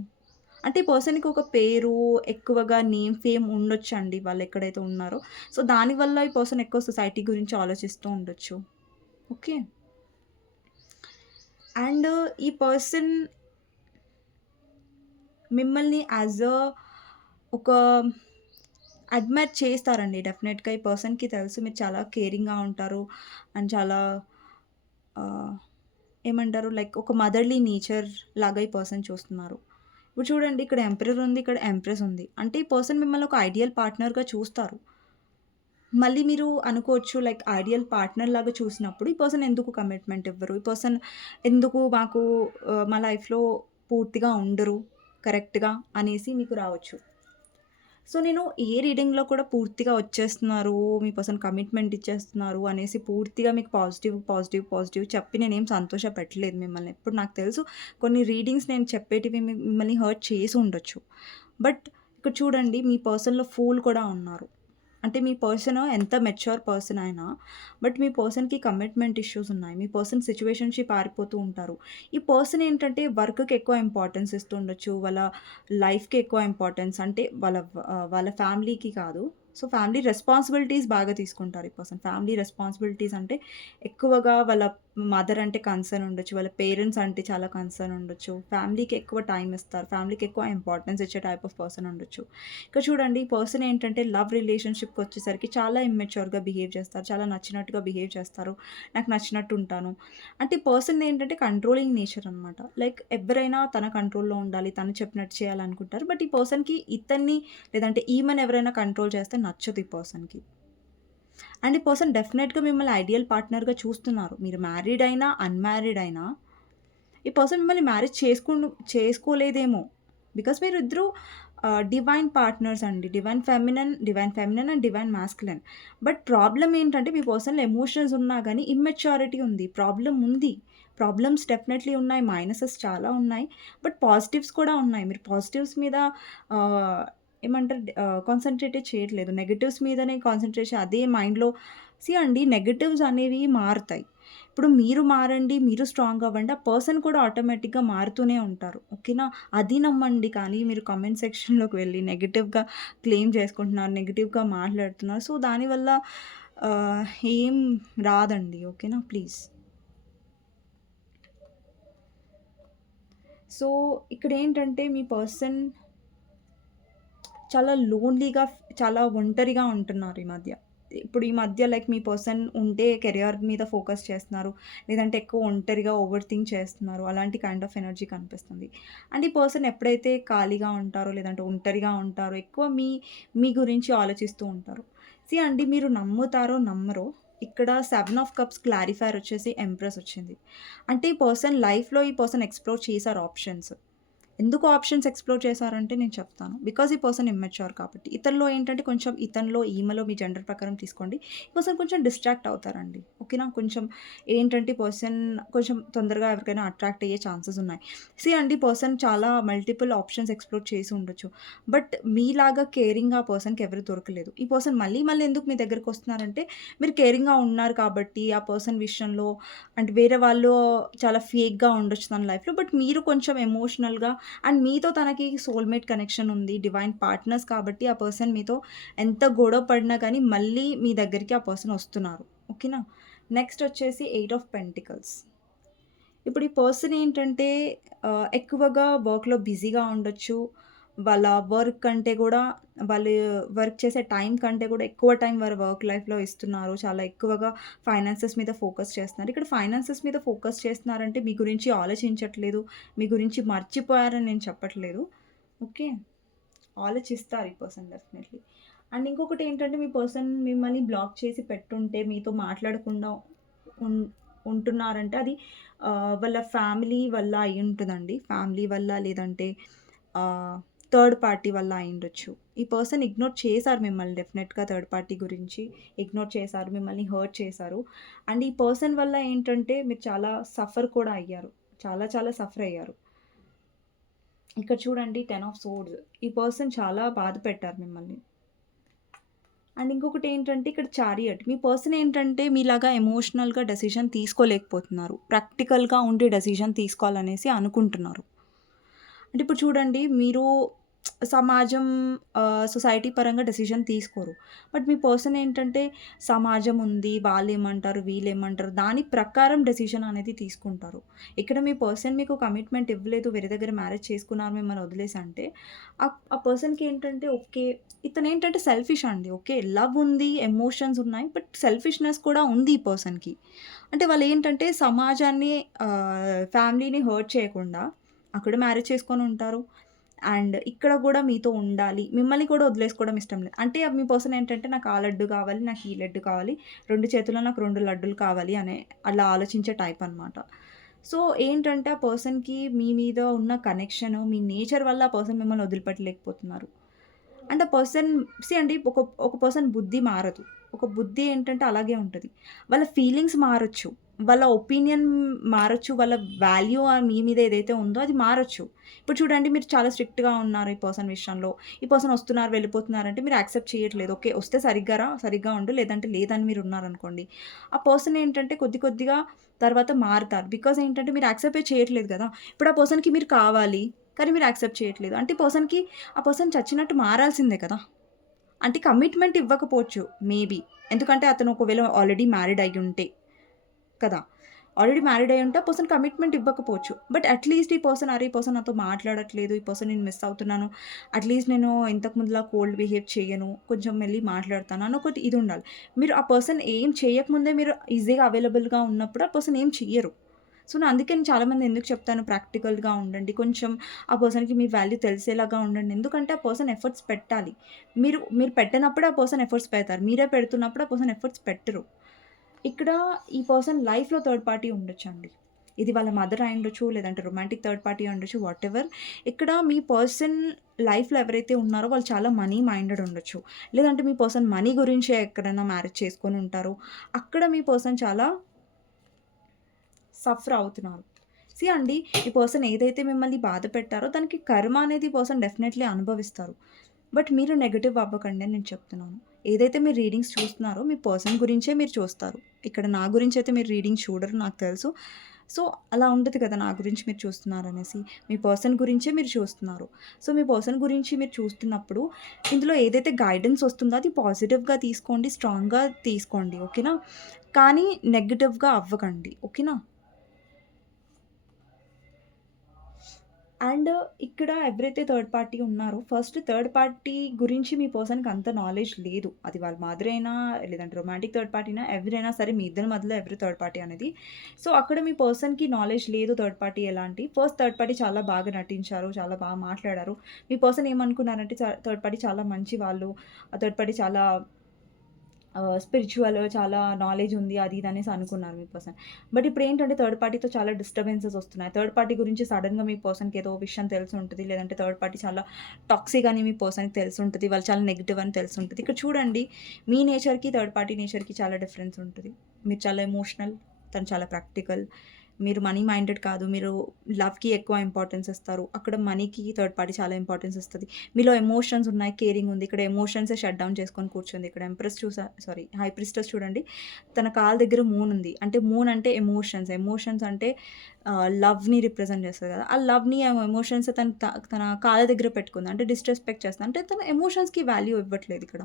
అంటే ఈ పర్సన్‌కి ఒక పేరు, ఎక్కువగా నేమ్, ఫేమ్ ఉండొచ్చండి వాళ్ళు ఎక్కడైతే ఉన్నారో. సో, దానివల్ల ఈ పర్సన్ ఎక్కువ సొసైటీ గురించి ఆలోచిస్తూ ఉండొచ్చు. ఓకే. అండ్ ఈ పర్సన్ మిమ్మల్ని ఒక అడ్మైర్ చేస్తారండి డెఫినెట్‌గా. ఈ పర్సన్‌కి తెలుసు మీరు చాలా కేరింగ్‌గా ఉంటారు అండ్ చాలా ఏమంటారు, లైక్ ఒక మదర్‌లీ నేచర్ లాగా ఈ పర్సన్ చూస్తున్నారు. ఇప్పుడు చూడండి, ఇక్కడ ఎంపరర్ ఉంది, ఇక్కడ ఎంప్రెస్ ఉంది. అంటే ఈ పర్సన్ మిమ్మల్ని ఒక ఐడియల్ పార్ట్నర్‌గా చూస్తారు. మళ్ళీ మీరు అనుకోవచ్చు, లైక్ ఐడియల్ పార్ట్నర్ లాగా చూసినప్పుడు ఈ పర్సన్ ఎందుకు కమిట్మెంట్ ఇవ్వరు? ఈ పర్సన్ ఎందుకు మాకు మా లైఫ్‌లో పూర్తిగా ఉండరు కరెక్ట్‌గా అనేసి మీకు రావచ్చు. సో, నేను ఏ రీడింగ్‌లో కూడా పూర్తిగా వచ్చేస్తున్నారు, మీ పర్సన్ కమిట్మెంట్ ఇచ్చేస్తున్నారు అనేసి పూర్తిగా మీకు పాజిటివ్ చెప్పి నేనేం సంతోష పెట్టలేదు మిమ్మల్ని. ఎప్పుడు నాకు తెలుసు కొన్ని రీడింగ్స్ నేను చెప్పేటివి మిమ్మల్ని హర్ట్ చేసి ఉండొచ్చు. బట్ ఇక్కడ చూడండి, మీ పర్సన్‌లో ఫూల్ కూడా ఉన్నారు. అంటే మీ పర్సన్ ఎంత మెచ్యూర్ పర్సన్ అయినా, బట్ మీ పర్సన్‌కి కమిట్మెంట్ ఇష్యూస్ ఉన్నాయి. మీ పర్సన్ సిట్యుయేషన్‌షిప్ పారిపోతూ ఉంటారు. ఈ పర్సన్ ఏంటంటే వర్క్‌కి ఎక్కువ ఇంపార్టెన్స్ ఇస్తూ ఉండొచ్చు. వాళ్ళ లైఫ్‌కి ఎక్కువ ఇంపార్టెన్స్, అంటే వాళ్ళ ఫ్యామిలీకి కాదు. సో, ఫ్యామిలీ రెస్పాన్సిబిలిటీస్ బాగా తీసుకుంటారు ఈ పర్సన్. ఫ్యామిలీ రెస్పాన్సిబిలిటీస్ అంటే ఎక్కువగా వాళ్ళ మదర్ అంటే కన్సర్న్ ఉండొచ్చు. వాళ్ళ పేరెంట్స్ అంటే చాలా కన్సర్న్ ఉండొచ్చు. ఫ్యామిలీకి ఎక్కువ టైమ్ ఇస్తారు. ఫ్యామిలీకి ఎక్కువ ఇంపార్టెన్స్ ఇచ్చే టైప్ ఆఫ్ పర్సన్ ఉండొచ్చు. ఇక్కడ చూడండి, ఈ పర్సన్ ఏంటంటే లవ్ రిలేషన్‌షిప్‌కి వచ్చేసరికి చాలా ఇమ్మెచ్యూర్‌గా బిహేవ్ చేస్తారు. చాలా నచ్చినట్టుగా బిహేవ్ చేస్తారు. నాకు నచ్చినట్టు ఉంటాను. అంటే ఈ పర్సన్ ఏంటంటే కంట్రోలింగ్ నేచర్ అనమాట. లైక్ ఎవరైనా తన కంట్రోల్‌లో ఉండాలి, తను చెప్పినట్టు చేయాలనుకుంటారు. బట్ ఈ పర్సన్‌కి ఇతన్ని లేదంటే ఈమెని ఎవరైనా కంట్రోల్ చేస్తే నచ్చదు ఈ పర్సన్‌కి. అండ్ ఈ పర్సన్ డెఫినెట్‌గా మిమ్మల్ని ఐడియల్ పార్ట్నర్‌గా చూస్తున్నారు. మీరు మ్యారీడ్ అయినా, అన్‌మ్యారీడ్ అయినా ఈ పర్సన్ మిమ్మల్ని మ్యారేజ్ చేసుకోలేదేమో. బికాజ్ మీరిద్దరూ డివైన్ పార్ట్నర్స్ అండి. Divine feminine and divine masculine. But problem ఏంటంటే మీ పర్సన్‌లో ఎమోషన్స్ ఉన్నా గానీ ఇమ్మెచ్యూరిటీ ఉంది. ప్రాబ్లమ్ ఉంది. ప్రాబ్లమ్స్ డెఫినెట్‌లీ ఉన్నాయి. మైనసెస్ చాలా ఉన్నాయి. బట్ పాజిటివ్స్ కూడా ఉన్నాయి. మీరు పాజిటివ్స్ మీద ఆహ్, ఏమంటారు కాన్సంట్రేటే చేయట్లేదు. నెగెటివ్స్ మీదనే కాన్సంట్రేషన్ అదే మైండ్‌లో అండి నెగెటివ్స్ అనేవి మారుతాయి. ఇప్పుడు మీరు మారండి, మీరు స్ట్రాంగ్ అవ్వండి. ఆ పర్సన్ కూడా ఆటోమేటిక్‌గా మారుతూనే ఉంటారు. ఓకేనా? అది నమ్మండి. కానీ మీరు కామెంట్ సెక్షన్‌లోకి వెళ్లి నెగెటివ్‌గా క్లెయిమ్ చేసుకుంటున్నారు, నెగెటివ్‌గా మాట్లాడుతున్నారు. సో, దానివల్ల ఏం రాదండి. ఓకేనా? ప్లీజ్. సో, ఇక్కడేంటంటే మీ పర్సన్ చాలా లోన్‌లీగా చాలా ఒంటరిగా ఉంటున్నారు ఈ మధ్య. ఇప్పుడు ఈ మధ్య లైక్ మీ పర్సన్ ఉంటే కెరియర్ మీద ఫోకస్ చేస్తున్నారు. లేదంటే ఎక్కువ ఒంటరిగా ఓవర్ థింక్ చేస్తున్నారు. అలాంటి కైండ్ ఆఫ్ ఎనర్జీ కనిపిస్తుంది. అండ్ ఈ పర్సన్ ఎప్పుడైతే ఖాళీగా ఉంటారో, లేదంటే ఒంటరిగా ఉంటారో, ఎక్కువ మీ గురించి ఆలోచిస్తూ ఉంటారు. అండి మీరు నమ్ముతారో, నమ్మరో ఇక్కడ 7 ఆఫ్ కప్స్ క్లారిఫైయర్ వచ్చేసి ఎంప్రెస్ వచ్చింది. అంటే ఈ పర్సన్ లైఫ్‌లో ఈ పర్సన్ ఎక్స్‌ప్లోర్ చేసారు ఆప్షన్స్. ఎందుకు ఆప్షన్స్ ఎక్స్‌ప్లోర్ చేశారంటే నేను చెప్తాను. బికాజ్ ఈ పర్సన్ ఇమ్మెచ్యూర్ కాబట్టి. ఇతనిలో ఏంటంటే కొంచెం ఇతనిలో, ఈమెలో మీ జెండర్ ప్రకారం తీసుకోండి. ఈ పర్సన్ కొంచెం డిస్ట్రాక్ట్ అవుతారండి. ఓకేనా? కొంచెం ఏంటంటే ఈ పర్సన్ కొంచెం తొందరగా ఎవరికైనా అట్రాక్ట్ అయ్యే ఛాన్సెస్ ఉన్నాయి. అండి పర్సన్ చాలా మల్టిపుల్ ఆప్షన్స్ ఎక్స్‌ప్లోర్ చేసి ఉండొచ్చు. బట్ మీలాగా కేరింగ్‌గా ఆ పర్సన్‌కి ఎవరు దొరకలేదు. ఈ పర్సన్ మళ్ళీ మళ్ళీ ఎందుకు మీ దగ్గరకొస్తున్నారంటే మీరు కేరింగ్‌గా ఉన్నారు కాబట్టి ఆ పర్సన్ విషయంలో అంటే వేరే వాళ్ళు చాలా ఫేక్‌గా ఉండొచ్చు తన లైఫ్‌లో. బట్ మీరు కొంచెం ఎమోషనల్‌గా అండ్ మీతో తనకి సోల్‌మేట్ కనెక్షన్ ఉంది. డివైన్ పార్ట్నర్స్ కాబట్టి ఆ పర్సన్ మీతో ఎంత గొడవ పడినా గానీ మళ్ళీ మీ దగ్గరికి ఆ పర్సన్ వస్తున్నారు. ఓకేనా? నెక్స్ట్ వచ్చేసి 8 ఆఫ్ పెంటికల్స్. ఇప్పుడు ఈ పర్సన్ ఏంటంటే ఎక్కువగా వర్క్‌లో బిజీగా ఉండొచ్చు. వాళ్ళ వర్క్ కంటే గూడా వాళ్ళు వర్క్ చేసే టైం కంటే గూడా ఎక్కువ టైం వారు వర్క్ లైఫ్‌లో ఇస్తున్నారు. చాలా ఎక్కువగా ఫైనాన్సెస్ మీద ఫోకస్ చేస్తున్నారు. ఇక్కడ ఫైనాన్సెస్ మీద ఫోకస్ చేస్తున్నారంటే మీ గురించి ఆలోచించట్లేదు. మీ గురించి మర్చిపోయారని నేను చెప్పట్లేదు. ఓకే. ఆలోచిస్తారు ఈ పర్సన్ డెఫినెట్‌లీ. అండ్ ఇంకొకటేంటంటే మీ పర్సన్ మిమ్మల్ని బ్లాక్ చేసి పెట్టుంటే మీతో మాట్లాడకుండా ఉన్ ఉంటున్నారంటే అది వాళ్ళ ఫ్యామిలీ వల్ల అయ్యుంటదండి. ఫ్యామిలీ వల్ల లేదంటే ఆహ్, థర్డ్ పార్టీ వల్ల అయ్యుండొచ్చు. ఈ పర్సన్ ఇగ్నోర్ చేశారు మిమ్మల్ని డెఫినెట్‌గా థర్డ్ పార్టీ గురించి ఇగ్నోర్ చేశారు. మిమ్మల్ని హర్ట్ చేశారు. అండ్ ఈ పర్సన్ వల్ల ఏంటంటే మీరు చాలా సఫర్ కూడా అయ్యారు. చాలా చాలా సఫర్ అయ్యారు. ఇక్కడ చూడండి 10 ఆఫ్ సోర్డ్స్. ఈ పర్సన్ చాలా బాధ పెట్టారు మిమ్మల్ని. అండ్ ఇంకొకటేంటంటే ఇక్కడ చారియట్. మీ పర్సన్ ఏంటంటే మీలాగా ఎమోషనల్‌గా డెసిషన్ తీసుకోలేకపోతున్నారు. ప్రాక్టికల్‌గా ఉండి డెసిషన్ తీసుకోవాలనేసి అనుకుంటున్నారు. అంటే ఇప్పుడు చూడండి మీరు సమాజం సొసైటీ పరంగా డెసిషన్ తీసుకోరు. బట్ మీ పర్సన్ ఏంటంటే సమాజం ఉంది, వాళ్ళేమంటారు, వీళ్ళేమంటారు దాని ప్రకారం డెసిషన్ అనేది తీసుకుంటారు. ఇక్కడ మీ పర్సన్ మీకు కమిట్మెంట్ ఇవ్వలేదు, వేరే దగ్గర మ్యారేజ్ చేసుకున్నారు, మిమ్మల్ని వదిలేసి అంటే ఆ పర్సన్‌కి ఏంటంటే ఓకే. ఇతనేంటంటే సెల్ఫిష్ అండి. ఓకే. లవ్ ఉంది, ఎమోషన్స్ ఉన్నాయి. బట్ సెల్ఫిష్‌నెస్ కూడా ఉంది ఈ పర్సన్‌కి. అంటే వాళ్ళేంటంటే సమాజాన్ని ఫ్యామిలీని హర్ట్ చేయకుండా అక్కడ మ్యారేజ్ చేసుకొనుంటారు. అండ్ ఇక్కడ గూడా మీతో ఉండాలి. మిమ్మల్ని కూడా వదిలేసుకోవడం ఇష్టం లేదు. అంటే మీ పర్సన్ ఏంటంటే నాకు ఆ లడ్డు కావాలి, నాకు ఈ లడ్డు కావాలి, 2 చేతుల్లో నాకు 2 లడ్డులు కావాలి అనే అలా ఆలోచించే టైప్ అనమాట. సో, ఏంటంటే ఆ పర్సన్‌కి మీ మీద ఉన్న కనెక్షన్, మీ నేచర్ వల్ల ఆ పర్సన్ మిమ్మల్ని వదిలిపెట్టలేకపోతున్నారు. అండ్ ఆ పర్సన్ అండి ఒక పర్సన్ బుద్ధి మారదు. ఒక బుద్ధి ఏంటంటే అలాగే ఉంటది. వాళ్ళ ఫీలింగ్స్ మారొచ్చు. వాళ్ళ ఒపీనియన్ మారొచ్చు. వాళ్ళ వాల్యూ మీ మీద ఏదైతే ఉందో అది మారొచ్చు. ఇప్పుడు చూడండి మీరు చాలా స్ట్రిక్ట్‌గా ఉన్నారు ఈ పర్సన్ విషయంలో. ఈ పర్సన్ వస్తున్నారు, వెళ్ళిపోతున్నారంటే మీరు యాక్సెప్ట్ చేయట్లేదు. ఓకే. వస్తే సరిగ్గా రా, సరిగ్గా ఉండు. లేదంటే లేదని మీరు ఉన్నారనుకోండి. ఆ పర్సన్ ఏంటంటే కొద్ది కొద్దిగా తర్వాత మారుతారు. బికాజ్ ఏంటంటే మీరు యాక్సెప్టే చేయట్లేదు గదా! ఇప్పుడు ఆ పర్సన్‌కి మీరు కావాలి. కానీ మీరు యాక్సెప్ట్ చేయట్లేదు. అంటే ఆ పర్సన్ చచ్చినట్టు మారాల్సిందే కదా! అంటే కమిట్మెంట్ ఇవ్వకపోవచ్చు మేబీ. ఎందుకంటే అతను ఒకవేళ ఆల్రెడీ మ్యారీడ్ అయ్యుంటే కదా! ఆల్రెడీ మ్యారీడ్ అయ్యుంటే ఆ పర్సన్ కమిట్మెంట్ ఇవ్వకపోవచ్చు. బట్ అట్‌లీస్ట్ ఈ పర్సన్ అరే! ఈ పర్సన్ నాతో మాట్లాడట్లేదు. ఈ పర్సన్ నేను మిస్ అవుతున్నాను. అట్‌లీస్ట్ నేను ఇంతకు ముందులా కోల్డ్ బిహేవ్ చేయను. కొంచెం మెల్లి మాట్లాడతాను అని ఒకటి ఇది ఉండాలి. మీరు ఆ పర్సన్ ఏం చేయకముందే మీరు ఈజీగా అవైలబుల్‌గా ఉన్నప్పుడు ఆ పర్సన్ ఏం చెయ్యరు. సో, నేను అందుకే నేను చాలామంది ఎందుకు చెప్తాను ప్రాక్టికల్‌గా ఉండండి. కొంచెం ఆ పర్సన్‌కి మీ వాల్యూ తెలిసేలాగా ఉండండి. ఎందుకంటే ఆ పర్సన్ ఎఫర్ట్స్ పెట్టాలి. మీరు పెట్టనప్పుడే ఆ పర్సన్ ఎఫర్ట్స్ పెడతారు. మీరే పెడుతున్నప్పుడు ఆ పర్సన్ ఎఫర్ట్స్ పెట్టరు. ఇక్కడ ఈ పర్సన్ లైఫ్‌లో థర్డ్ పార్టీ ఉండొచ్చండి. ఇది వాళ్ళ మదర్ అయ్యుండొచ్చు, లేదంటే రొమాంటిక్ థర్డ్ పార్టీ అయ్యుండొచ్చు. వాటెవర్. ఇక్కడ మీ పర్సన్ లైఫ్‌లో ఎవరైతే ఉన్నారో వాళ్ళు చాలా మనీ మైండెడ్ ఉండొచ్చు. లేదంటే మీ పర్సన్ మనీ గురించే ఎక్కడైనా మ్యారేజ్ చేసుకొని ఉంటారు. అక్కడ మీ పర్సన్ చాలా సఫర్ అవుతున్నారు. అండి, ఈ పర్సన్ ఏదైతే మిమ్మల్ని బాధ పెట్టారో దానికి కర్మ అనేది ఈ పర్సన్ డెఫినైట్‌లీ అనుభవిస్తారు. బట్ మీరు నెగెటివ్ అవ్వకండి అని నేను చెప్తున్నాను. ఏదైతే మీరు రీడింగ్స్ చూస్తున్నారో మీ పర్సన్ గురించే మీరు చూస్తారు. ఇక్కడ నా గురించయితే మీరు రీడింగ్ చూడరు నాకు తెలుసు. సో, అలా ఉంటది కదా! నా గురించి మీరు చూస్తున్నారనేసి. మీ పర్సన్ గురించే మీరు చూస్తున్నారు. సో, మీ పర్సన్ గురించి మీరు చూస్తున్నప్పుడు ఇందులో ఏదైతే గైడెన్స్ వస్తుందో అది పాజిటివ్‌గా తీసుకోండి. స్ట్రాంగ్‌గా తీసుకోండి. ఓకేనా? కానీ నెగెటివ్‌గా అవ్వకండి. ఓకేనా? అండ్ ఇక్కడ ఎవరైతే థర్డ్ పార్టీ ఉన్నారో, ఫస్ట్ థర్డ్ పార్టీ గురించి మీ పర్సన్‌కి అంత నాలెడ్జ్ లేదు. అది వాళ్ళ మదర్ అయినా, లేదంటే రొమాంటిక్ థర్డ్ పార్టీ అయినా, ఎవరైనా సరే మీ ఇద్దరి మధ్యలో ఎవరు థర్డ్ పార్టీ అనేది. సో, అక్కడ మీ పర్సన్‌కి నాలెడ్జ్ లేదు థర్డ్ పార్టీ ఎలాంటి. ఫస్ట్ థర్డ్ పార్టీ చాలా బాగా నటించారు. చాలా బాగా మాట్లాడారు. మీ పర్సన్ ఏమనుకున్నారంటే థర్డ్ పార్టీ చాలా మంచి వాళ్ళు. ఆ థర్డ్ పార్టీ చాలా స్పిరిచ్యువల్ చాలా నాలెడ్జ్ ఉంది అది ఇది అనేసి అనుకున్నారు మీ పర్సన్. బట్ ఇప్పుడేంటంటే థర్డ్ పార్టీతో చాలా డిస్టర్బెన్సెస్ వస్తున్నాయి. థర్డ్ పార్టీ గురించి సడెన్‌గా మీ పర్సన్‌కి ఏదో విషయం తెలిసుంటది. లేదంటే థర్డ్ పార్టీ చాలా టాక్సిక్ అని మీ పర్సన్‌కి తెలిసుంటది. వాళ్ళు చాలా నెగెటివ్ అని తెలిసుంటది. ఇక్కడ చూడండి, మీ నేచర్‌కి థర్డ్ పార్టీ నేచర్‌కి చాలా డిఫరెన్స్ ఉంటది. మీరు చాలా ఎమోషనల్, తను చాలా ప్రాక్టికల్. మీరు మనీ మైండెడ్ కాదు. మీరు లవ్‌కి ఎక్కువ ఇంపార్టెన్స్ ఇస్తారు. అక్కడ మనీకి థర్డ్ పార్టీ చాలా ఇంపార్టెన్స్ ఇస్తది. మీలో ఎమోషన్స్ ఉన్నాయి, కేరింగ్ ఉంది. ఇక్కడ ఎమోషన్సే షట్ డౌన్ చేసుకొని కూర్చుంది. ఇక్కడ హై ప్రీస్టెస్ చూడండి. తన కాళ్ళ దగ్గర మూన్ ఉంది. అంటే మూన్ అంటే ఎమోషన్స్. ఎమోషన్స్ అంటే లవ్‌ని రిప్రజెంట్ చేస్తది కదా! ఆ లవ్‌ని, ఆ ఎమోషన్స్ తన కాళ్ళ దగ్గర పెట్టుకుంది. అంటే డిస్‌రెస్పెక్ట్ చేస్తుంది. అంటే తన ఎమోషన్స్‌కి వాల్యూ ఇవ్వట్లేదు ఇక్కడ.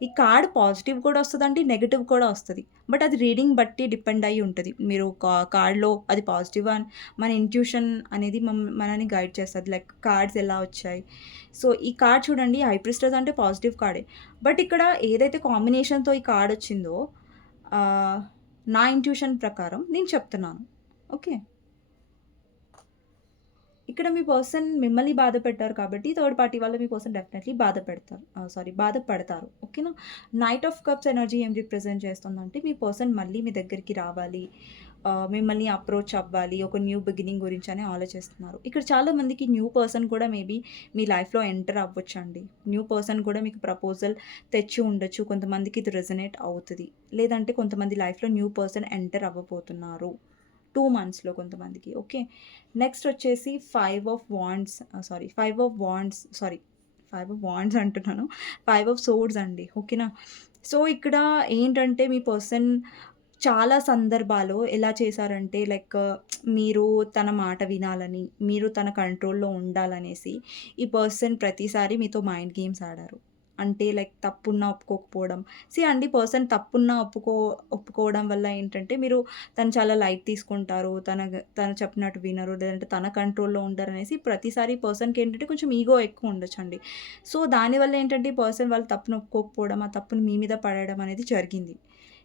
ఈ కార్డ్ పాజిటివ్ కూడా వస్తదండి, నెగెటివ్ కూడా వస్తది. బట్ అది రీడింగ్ బట్టి డిపెండ్ అయ్యి ఉంటది. మీరు కార్డ్‌లో అది పాజిటివా మన ఇంట్యూషన్ అనేది మనని గైడ్ చేస్తది. లైక్ కార్డ్స్ ఎలా వచ్చాయి. సో, ఈ కార్డ్ చూడండి, హై ప్రీస్టెస్ అంటే పాజిటివ్ కార్డే. బట్ ఇక్కడ ఏదైతే కాంబినేషన్‌తో ఈ కార్డ్ వచ్చిందో ఆహ్, నా ఇంట్యూషన్ ప్రకారం నేను చెప్తున్నాను. ఓకే. ఇక్కడ మీ పర్సన్ మిమ్మల్ని బాధ పెట్టారు కాబట్టి థర్డ్ పార్టీ వల్ల మీ పర్సన్ డెఫినెట్‌లీ బాధపడతారు. ఓకేనా? నైట్ ఆఫ్ కప్స్ ఎనర్జీ ఏం రిప్రజెంట్ చేస్తుందంటే మీ పర్సన్ మళ్ళీ మీ దగ్గరికి రావాలి. మిమ్మల్ని అప్రోచ్ అవ్వాలి. ఒక న్యూ బిగినింగ్ గురించని ఆలోచిస్తున్నారు. ఇక్కడ చాలా మందికి న్యూ పర్సన్ కూడా మేబీ మీ లైఫ్‌లో ఎంటర్ అవ్వొచ్చండి. న్యూ పర్సన్ కూడా మీకు ప్రపోజల్ తెచ్చి ఉండొచ్చు. కొంతమందికి ఇది రెజొనేట్ అవుతది. లేదంటే కొంతమంది లైఫ్‌లో న్యూ పర్సన్ ఎంటర్ అవ్వబోతున్నారు. 2 మంత్స్‌లో కొంతమందికి. ఓకే. నెక్స్ట్ వచ్చేసి 5 ఆఫ్ వాండ్స్ అంటున్నాను. 5 ఆఫ్ సోర్డ్స్ అండి. ఓకేనా? సో, ఇక్కడ ఏంటంటే మీ పర్సన్ చాలా సందర్భాల్లో ఎలా చేశారంటే లైక్ మీరు తన మాట వినాలని, మీరు తన కంట్రోల్‌లో ఉండాలనేసి ఈ పర్సన్ ప్రతిసారి మీతో మైండ్ గేమ్స్ ఆడారు. అంటే లైక్ తప్పున్నా ఒప్పుకోకపోవడం. అండి, పర్సన్ తప్పున్నా ఒప్పుకోవడం వల్ల ఏంటంటే మీరు తను చాలా లైట్ తీసుకుంటారు. తను చెప్పినట్టు వినరు. లేదంటే తన కంట్రోల్‌లో ఉండరనేసి ప్రతిసారి పర్సన్‌కి ఏంటంటే కొంచెం ఈగో ఎక్కువ ఉండొచ్చండి. సో, దానివల్ల ఏంటంటే ఈ పర్సన్ వాళ్ళ తప్పును ఒప్పుకోకపోవడం, ఆ తప్పుని మీ మీద పడేయడం అనేది జరిగింది.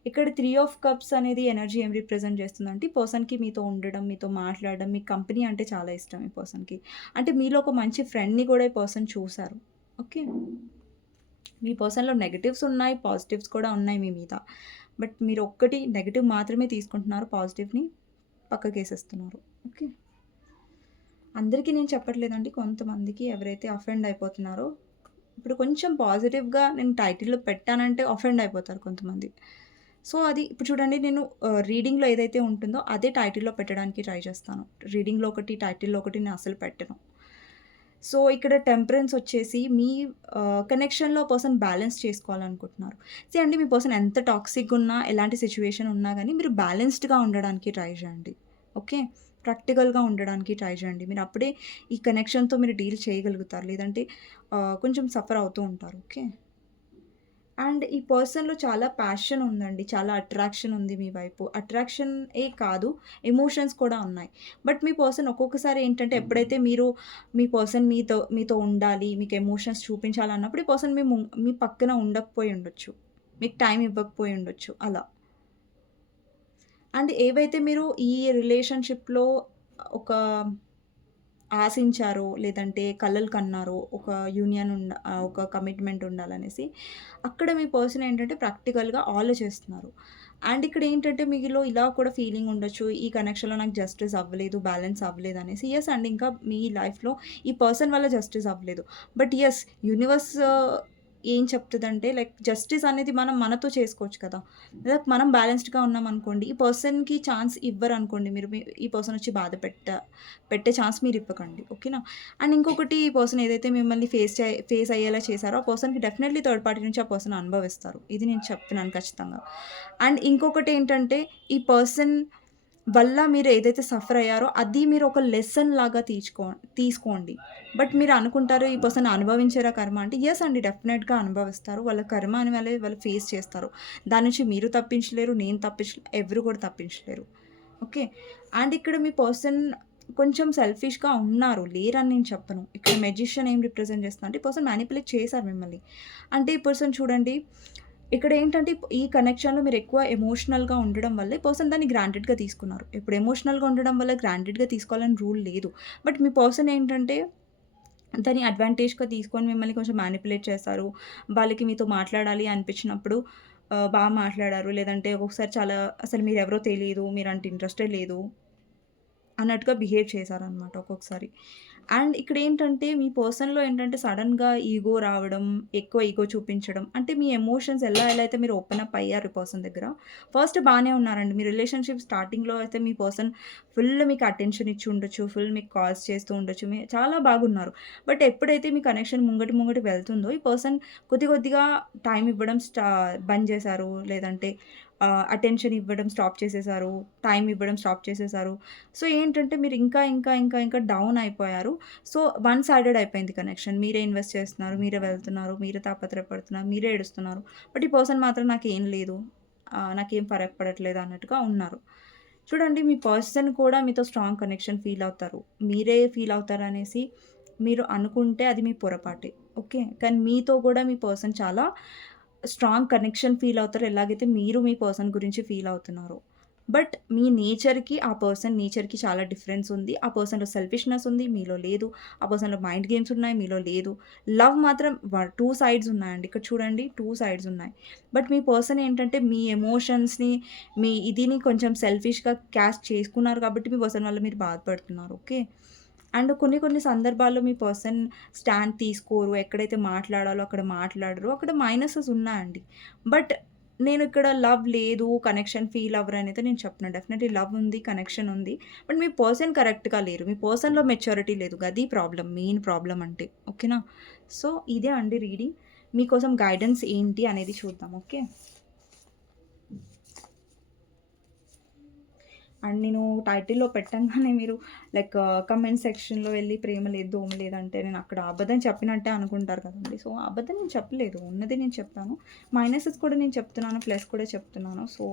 ఇక్కడ 3 ఆఫ్ కప్స్ అనేది ఎనర్జీ ఏం రిప్రజెంట్ చేస్తుందంటే, ఈ పర్సన్‌కి మీతో ఉండడం, మీతో మాట్లాడడం, మీ కంపెనీ అంటే చాలా ఇష్టం ఈ పర్సన్‌కి. అంటే మీలో ఒక మంచి ఫ్రెండ్‌ని కూడా ఈ పర్సన్ చూసారు. ఓకే. మీ పర్సన్‌లో నెగెటివ్స్ ఉన్నాయి, పాజిటివ్స్ కూడా ఉన్నాయి మీ మీద. బట్ మీరు ఒక్కటి నెగెటివ్ మాత్రమే తీసుకుంటున్నారు. పాజిటివ్‌ని పక్కకేసేస్తున్నారు. ఓకే. అందరికీ నేను చెప్పట్లేదండి. కొంతమందికి ఎవరైతే అఫెండ్ అయిపోతున్నారో, ఇప్పుడు కొంచెం పాజిటివ్‌గా నేను టైటిల్‌లో పెట్టానంటే అఫెండ్ అయిపోతారు కొంతమంది. సో, అది ఇప్పుడు చూడండి, నేను రీడింగ్‌లో ఏదైతే ఉంటుందో అదే టైటిల్‌లో పెట్టడానికి ట్రై చేస్తాను. రీడింగ్‌లో ఒకటి, టైటిల్‌లో ఒకటి నేను అసలు పెట్టను. సో, ఇక్కడ టెంపరెన్స్ వచ్చేసి మీ కనెక్షన్‌లో పర్సన్ బ్యాలెన్స్ చేసుకోవాలనుకుంటున్నారు. అండి, మీ పర్సన్ ఎంత టాక్సిక్‌గా ఉన్నా, ఎలాంటి సిట్యుయేషన్ ఉన్నా గానీ మీరు బ్యాలెన్స్డ్‌గా ఉండడానికి ట్రై చేయండి. ఓకే. ప్రాక్టికల్‌గా ఉండడానికి ట్రై చేయండి. మీరు అప్పుడే ఈ కనెక్షన్‌తో మీరు డీల్ చేయగలుగుతారు. లేదంటే కొంచెం సఫర్ అవుతూ ఉంటారు. ఓకే. అండ్ ఈ పర్సన్‌లో చాలా ప్యాషన్ ఉందండి. చాలా అట్రాక్షన్ ఉంది మీ వైపు. అట్రాక్షనే కాదు, ఎమోషన్స్ కూడా ఉన్నాయి. బట్ మీ పర్సన్ ఒక్కొక్కసారి ఏంటంటే ఎప్పుడైతే మీరు మీ పర్సన్ మీతో ఉండాలి, మీకు ఎమోషన్స్ చూపించాలన్నప్పుడు ఈ పర్సన్ మీ పక్కన ఉండకపోయి ఉండొచ్చు. మీకు టైం ఇవ్వకపోయి ఉండొచ్చు అలా. అండ్ ఏవైతే మీరు ఈ రిలేషన్‌షిప్‌లో ఒక ఆశించారో, లేదంటే కలలు కన్నారో, ఒక ఒక కమిట్మెంట్ ఉండాలనేసి, అక్కడ మీ పర్సన్ ఏంటంటే ప్రాక్టికల్‌గా ఆలోచిస్తున్నారు. అండ్ ఇక్కడ ఏంటంటే మీలో ఇలా కూడా ఫీలింగ్ ఉండొచ్చు. ఈ కనెక్షన్‌లో నాకు జస్టిస్ అవ్వలేదు, బ్యాలెన్స్ అవ్వలేదు అనేసి. యెస్ అండి. ఇంకా మీ లైఫ్‌లో ఈ పర్సన్ వల్ల జస్టిస్ అవ్వలేదు. బట్ యెస్, యూనివర్స్ ఏం చెప్తదంటే లైక్ జస్టిస్ అనేది మనం మనతో చేసుకోవచ్చు కదా! లైక్ మనం బ్యాలెన్స్డ్‌గా ఉన్నామనుకోండి, ఈ పర్సన్‌కి ఛాన్స్ ఇవ్వరనుకోండి మీరు ఈ పర్సన్ వచ్చి పెట్టే ఛాన్స్ మీరివ్వకండి. ఓకేనా? అండ్ ఇంకొకటి ఈ పర్సన్ ఏదైతే మిమ్మల్ని ఫేస్ అయ్యేలా చేశారో, ఆ పర్సన్‌కి డెఫినైట్‌లీ థర్డ్ పార్టీ నుంచి ఆ పర్సన్ అనుభవిస్తారు. ఇది నేను చెప్తున్నాను ఖచ్చితంగా. అండ్ ఇంకొకటేంటంటే, ఈ పర్సన్ వల్ల మీరు ఏదైతే సఫర్ అయ్యారో, అది మీరు ఒక లెసన్ లాగా తీసుకోండి. బట్ మీరు అనుకుంటారు ఈ పర్సన్ అనుభవించారా కర్మ అంటే, యెస్ అండి. డెఫినెట్‌గా అనుభవిస్తారు. వాళ్ళ కర్మ అని వాళ్ళు ఫేస్ చేస్తారు. దాని నుంచి మీరు తప్పించలేరు, నేను ఎవరు కూడా తప్పించలేరు. ఓకే. అండ్ ఇక్కడ మీ పర్సన్ కొంచెం సెల్ఫిష్‌గా ఉన్నారు. లేరని నేను చెప్పను. ఇక్కడ మెజిషియన్ ఏం రిప్రజెంట్ చేస్తుందంటే, ఈ పర్సన్ మానిప్యులేట్ చేశారు మిమ్మల్ని. అంటే ఈ పర్సన్ చూడండి, ఇక్కడేంటంటే ఈ కనెక్షన్‌లో మీరెక్కువ ఎమోషనల్‌గా ఉండడం వల్ల ఈ పర్సన్ దాన్ని గ్రాంటెడ్‌గా తీసుకున్నారు. ఇప్పుడు ఎమోషనల్‌గా ఉండడం వల్ల గ్రాంటెడ్‌గా తీసుకోవాలని రూల్ లేదు. బట్ మీ పర్సన్ ఏంటంటే దాన్ని అడ్వాంటేజ్‌గా తీసుకొని మిమ్మల్ని కొంచెం మానిప్యులేట్ చేస్తారు. వాళ్ళకి మీతో మాట్లాడాలి అనిపించినప్పుడు మాట్లాడారు. లేదంటే ఒక్కొక్కసారి చాలా అసలు మీరెవరో తెలీదు. మీరంటే ఇంట్రెస్టే లేదు అన్నట్టుగా బిహేవ్ చేశారనమాట ఒక్కొక్కసారి. అండ్ ఇక్కడేంటంటే మీ పర్సన్‌లో ఏంటంటే సడెన్‌గా ఈగో రావడం, ఎక్కువ ఈగో చూపించడం. అంటే మీ ఎమోషన్స్ ఎలా అయితే మీరు ఓపెన్ అప్ అయ్యారు ఈ పర్సన్ దగ్గర. ఫస్ట్ బానే ఉన్నారండి. మీ రిలేషన్‌షిప్ స్టార్టింగ్‌లో అయితే మీ పర్సన్ ఫుల్ మీకు అటెన్షన్ ఇచ్చి ఉండొచ్చు. ఫుల్ మీకు కాల్స్ చేస్తూ ఉండొచ్చు. చాలా బాగున్నారు. బట్ ఎప్పుడైతే మీ కనెక్షన్ ముంగటి వెళ్తుందో ఈ పర్సన్ కొద్దిగా టైమ్ ఇవ్వడం బంద్ చేశారు. లేదంటే అటెన్షన్ ఇవ్వడం స్టాప్ చేసేసారు. టైమ్ ఇవ్వడం స్టాప్ చేసేసారు. సో, ఏంటంటే మీరు ఇంకా డౌన్ అయిపోయారు. సో, వన్ సైడెడ్ అయిపోయింది కనెక్షన్. మీరే ఇన్వెస్ట్ చేస్తున్నారు, మీరే వెళ్తున్నారు, మీరే తాపత్రయపడుతున్నారు, మీరే ఏడుస్తున్నారు. బట్ ఈ పర్సన్ మాత్రం నాకేం లేదు. నాకేం ఫరక్ పడట్లేదు అన్నట్టుగా ఉన్నారు. చూడండి మీ పర్సన్ కూడా మీతో స్ట్రాంగ్ కనెక్షన్ ఫీల్ అవుతారు. మీరే ఫీల్ అవుతారనేసి మీరు అనుకుంటే అది మీ పొరపాటే. ఓకే. కానీ మీతో కూడా మీ పర్సన్ చాలా స్ట్రాంగ్ కనెక్షన్ ఫీల్ అవుతారు. ఎలాగైతే మీరు మీ పర్సన్ గురించి ఫీల్ అవుతున్నారో. బట్ మీ నేచర్‌కి, ఆ పర్సన్ నేచర్‌కి చాలా డిఫరెన్స్ ఉంది. ఆ పర్సన్‌లో సెల్ఫిష్‌నెస్ ఉంది. మీలో లేదు. ఆ పర్సన్‌లో మైండ్ గేమ్స్ ఉన్నాయి. మీలో లేదు. లవ్ మాత్రం 2 సైడ్స్ ఉన్నాయండి. ఇక్కడ చూడండి 2 సైడ్స్ ఉన్నాయి. బట్ మీ పర్సన్ ఏంటంటే మీ ఎమోషన్స్‌ని, మీ ఇదిని కొంచెం సెల్ఫిష్‌గా క్యాష్ చేసుకున్నారు కాబట్టి మీ పర్సన్ వల్ల మీరు బాధపడుతున్నారు. ఓకే. అండ్ కొన్ని సందర్భాల్లో మీ పర్సన్ స్టాండ్ తీసుకోరు. ఎక్కడైతే మాట్లాడాలో అక్కడ మాట్లాడరు. అక్కడ మైనసెస్ ఉన్నాయండి. బట్ నేను ఇక్కడ లవ్ లేదు, కనెక్షన్ ఫీల్ అవ్వరనైతే నేను చెప్పను. డెఫినెట్‌లీ లవ్ ఉంది, కనెక్షన్ ఉంది. బట్ మీ పర్సన్ కరెక్ట్‌గా లేరు. మీ పర్సన్‌లో మెచ్యూరిటీ లేదు. అది ప్రాబ్లమ్. మెయిన్ ప్రాబ్లమ్ అంటే. ఓకేనా? సో, ఇదే అండి రీడింగ్. మీకోసం గైడెన్స్ ఏంటి అనేది చూద్దాం. ఓకే. అండ్ నేను టైటిల్‌లో పెట్టంగానే మీరు లైక్ కమెంట్ సెక్షన్‌లో వెళ్లి ప్రేమ లేదు, దోమ లేదంటే నేను అక్కడ అబద్ధం చెప్పినట్టే అనుకుంటారు కదండీ! సో, అబద్ధం నేను చెప్పలేదు. ఉన్నదే నేను చెప్పాను. మైనసెస్ కూడా నేను చెప్తున్నాను. ప్లస్ కూడా చెప్తున్నాను. సో,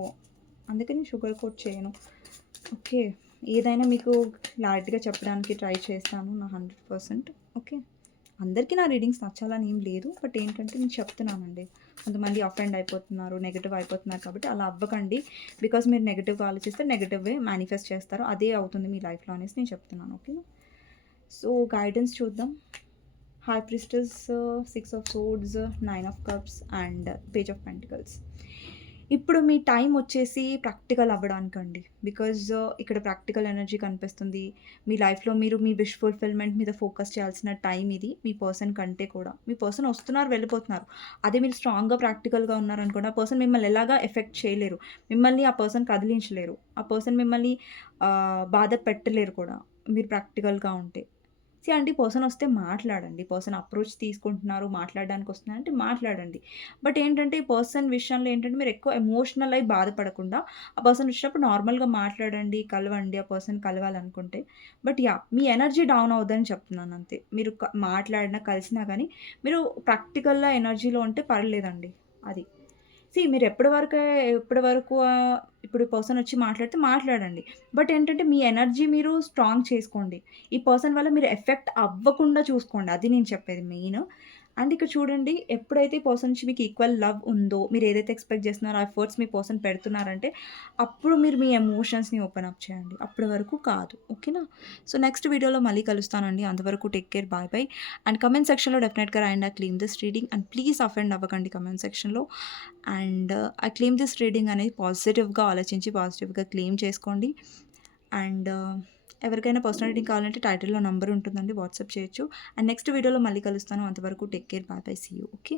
అందుకే నేను షుగర్ కోట్ చేయను. ఓకే. ఏదైనా మీకు క్లారిటీగా చెప్పడానికి ట్రై చేస్తాను నా 100%. ఓకే. అందరికీ నా రీడింగ్స్ నచ్చాలని ఏం లేదు. బట్ ఏంటంటే నేను చెప్తున్నానండి. కొంతమంది అఫెండ్ అయిపోతున్నారు, నెగెటివ్ అయిపోతున్నారు కాబట్టి అలా అవ్వకండి. బికాజ్ మీరు నెగెటివ్‌గా ఆలోచిస్తే నెగెటివే మేనిఫెస్ట్ చేస్తారు. అదే అవుతుంది మీ లైఫ్‌లో అనేసి నేను చెప్తున్నాను. ఓకేనా? సో, గైడెన్స్ చూద్దాం. High priestess, 6 of swords, 9 of cups and page of pentacles. ఇప్పుడు మీ టైం వచ్చేసి ప్రాక్టికల్ అవ్వడానికండి. బికాజ్ ఇక్కడ ప్రాక్టికల్ ఎనర్జీ కనిపిస్తుంది. మీ లైఫ్‌లో మీరు మీ విష్ ఫుల్‌ఫిల్‌మెంట్ మీద ఫోకస్ చేయాల్సిన టైం ఇది. మీ పర్సన్ కంటే కూడా. మీ పర్సన్ వస్తున్నారు, వెళ్ళిపోతున్నారు. అదే మీరు స్ట్రాంగ్‌గా ప్రాక్టికల్‌గా ఉన్నారనుకోండి, ఆ పర్సన్ మిమ్మల్ని ఎలాగా ఎఫెక్ట్ చేయలేరు. మిమ్మల్ని ఆ పర్సన్ కదిలించలేరు. ఆ పర్సన్ మిమ్మల్ని బాధ పెట్టలేరు కూడా. మీరు ప్రాక్టికల్‌గా ఉంటే. అంటే పర్సన్ వస్తే మాట్లాడండి. పర్సన్ అప్రోచ్ తీసుకుంటున్నారు, మాట్లాడడానికి వస్తున్నారంటే మాట్లాడండి. బట్ ఏంటంటే, ఈ పర్సన్ విషయంలో ఏంటంటే, మీరు ఎక్కువ ఎమోషనల్ అయ్యి బాధపడకుండా, ఆ పర్సన్ వచ్చినప్పుడు నార్మల్‌గా మాట్లాడండి, కలవండి. ఆ పర్సన్ కలవాలనుకుంటే. బట్ మీ ఎనర్జీ డౌన్ అవ్వద్దని చెప్తున్నాను అంతే. మీరు మాట్లాడినా, కలిసినా గానీ, మీరు ప్రాక్టికల్‌గా ఎనర్జీలో ఉంటే పర్లేదండి. అది. మీరు ఎప్పటి వరకు ఇప్పుడు పర్సన్ వచ్చి మాట్లాడితే మాట్లాడండి. బట్ ఏంటంటే మీ ఎనర్జీ మీరు స్ట్రాంగ్ చేసుకోండి. ఈ పర్సన్ వల్ల మీరు ఎఫెక్ట్ అవ్వకుండా చూసుకోండి. అది నేను చెప్పేది మెయిన్. అండ్ ఇక్కడ చూడండి ఎప్పుడైతే ఈ పర్సన్ నుంచి మీకు ఈక్వల్ లవ్ ఉందో, మీరు ఏదైతే ఎక్స్‌పెక్ట్ చేస్తున్నారో ఆ ఎఫర్ట్స్ మీ పర్సన్ పెడుతున్నారంటే, అప్పుడు మీరు మీ ఎమోషన్స్‌ని ఓపెన్ అప్ చేయండి. అప్పటి వరకు కాదు. ఓకేనా? సో, నెక్స్ట్ వీడియోలో మళ్ళీ కలుస్తానండి. అంతవరకు take care. Bye bye. And comment సెక్షన్‌లో డెఫినెట్‌గా రాయండి. I claim this reading and please offend అవ్వకండి కామెంట్ సెక్షన్‌లో. And I claim this reading అనేది పాజిటివ్‌గా ఆలోచించి పాజిటివ్‌గా క్లెయిమ్ చేసుకోండి. అండ్ ఎవరికైనా పర్సనల్ రీడింగ్ కావాలంటే టైటిల్‌లో నంబర్ ఉంటుందండి. వాట్సాప్ చేయొచ్చు. అండ్ నెక్స్ట్ వీడియోలో మళ్ళీ కలుస్తాను. అంతవరకు take care. Bye bye. See you. Okay.